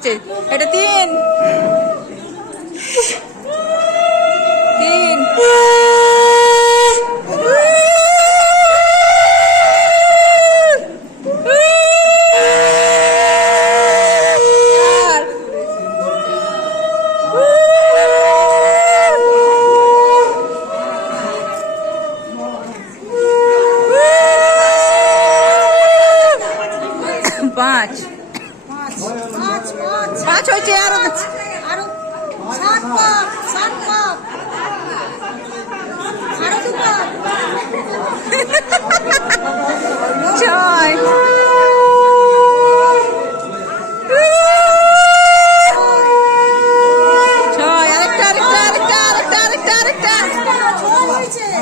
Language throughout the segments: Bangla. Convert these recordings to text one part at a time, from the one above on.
হচ্ছে এটা 3 3 5 হয়েছে আরো ছয় আরেকটা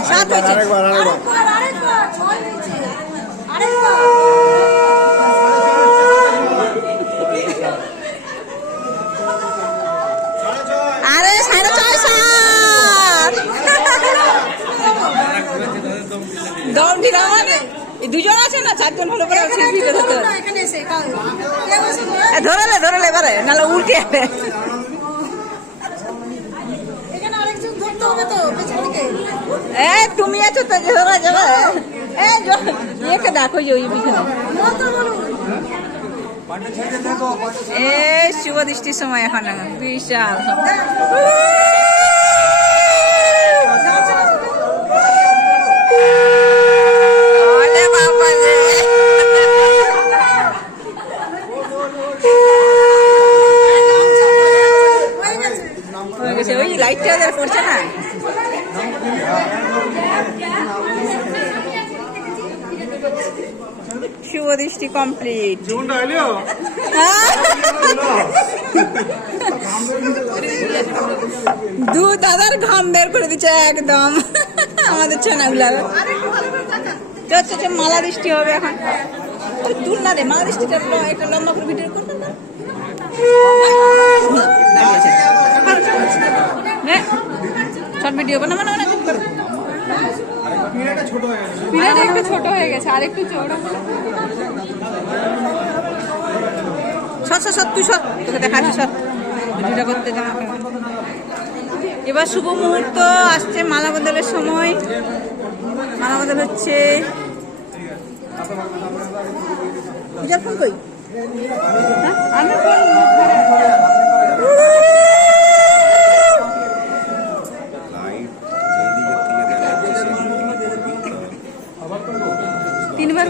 সাত হয়েছে আরে 6.5 দম দিলাম মানে দুজন আছে না 4 জন হলো পরে ধরলে এবারে নাহলে উল্টে তুমি আছো তো ধরা যাবে একে দেখো যে ওই পিছনে শুভ দৃষ্টির সময় এখন বিশাল ওই লাইটটা পড়ছে না শুভ দৃষ্টি কমপ্লিট দু দাদার ঘাম বের করে দিচ্ছে একদম আমাদের ছানাগুলা মালা দৃষ্টি হবে এখন তুল না রে মালা দৃষ্টিটা একটা লম্বা করে ভিডিও করবে না শর্ট ভিডিও বানাবো না পিড়াটা একটু ছোট হয়ে গেছে আর একটু চওড়া তুই তোকে দেখাচ্ছি ভিডিওটা করতে যা এবার শুভ মুহূর্ত আসছে মালা বদলের সময় মালা বদল হচ্ছে পূজার ফোন কই আমি তিনবার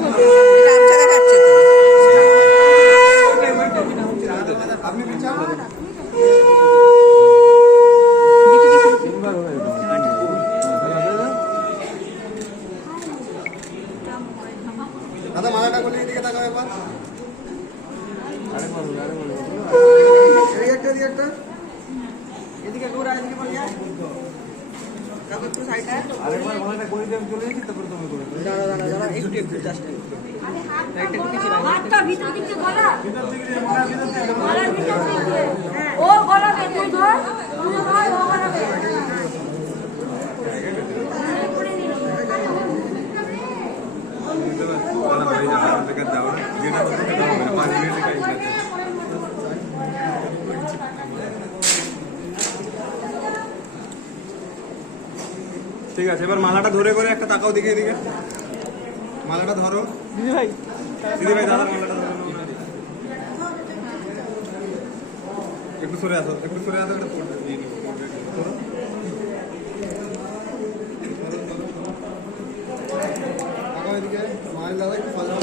দাদা মালাটা খুলে এদিকে তাকাও একবার একটা এদিকে ঘোরা এদিকে বল যা কাগজ তো সাইডে আরেকবার মালাটা করে দিয়ে চলে এসেছি তারপর তুমি করে দাঁড়া একটু জাস্ট রাইট একটু পিছে রাখো হাতটা ভিতর দিকে গলা ভিতর দিকে মালার ভিতর দিকে ও গলাবে তুই ধর তুই ধর ও গলাবে ঠিক আছে এবার মালাটা ধরে করে একটা তাকাও দিকে এদিকে মালাটা ধরো দিদি ভাই দাদার মালাটা ধরো একটু সরে আসো একটা ধরো তাকাও এদিকে মাল দাদা একটু ফল দাও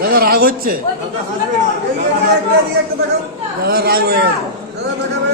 দাদা রাগ হচ্ছে দাদা রাগ হয়ে গেছে দাদা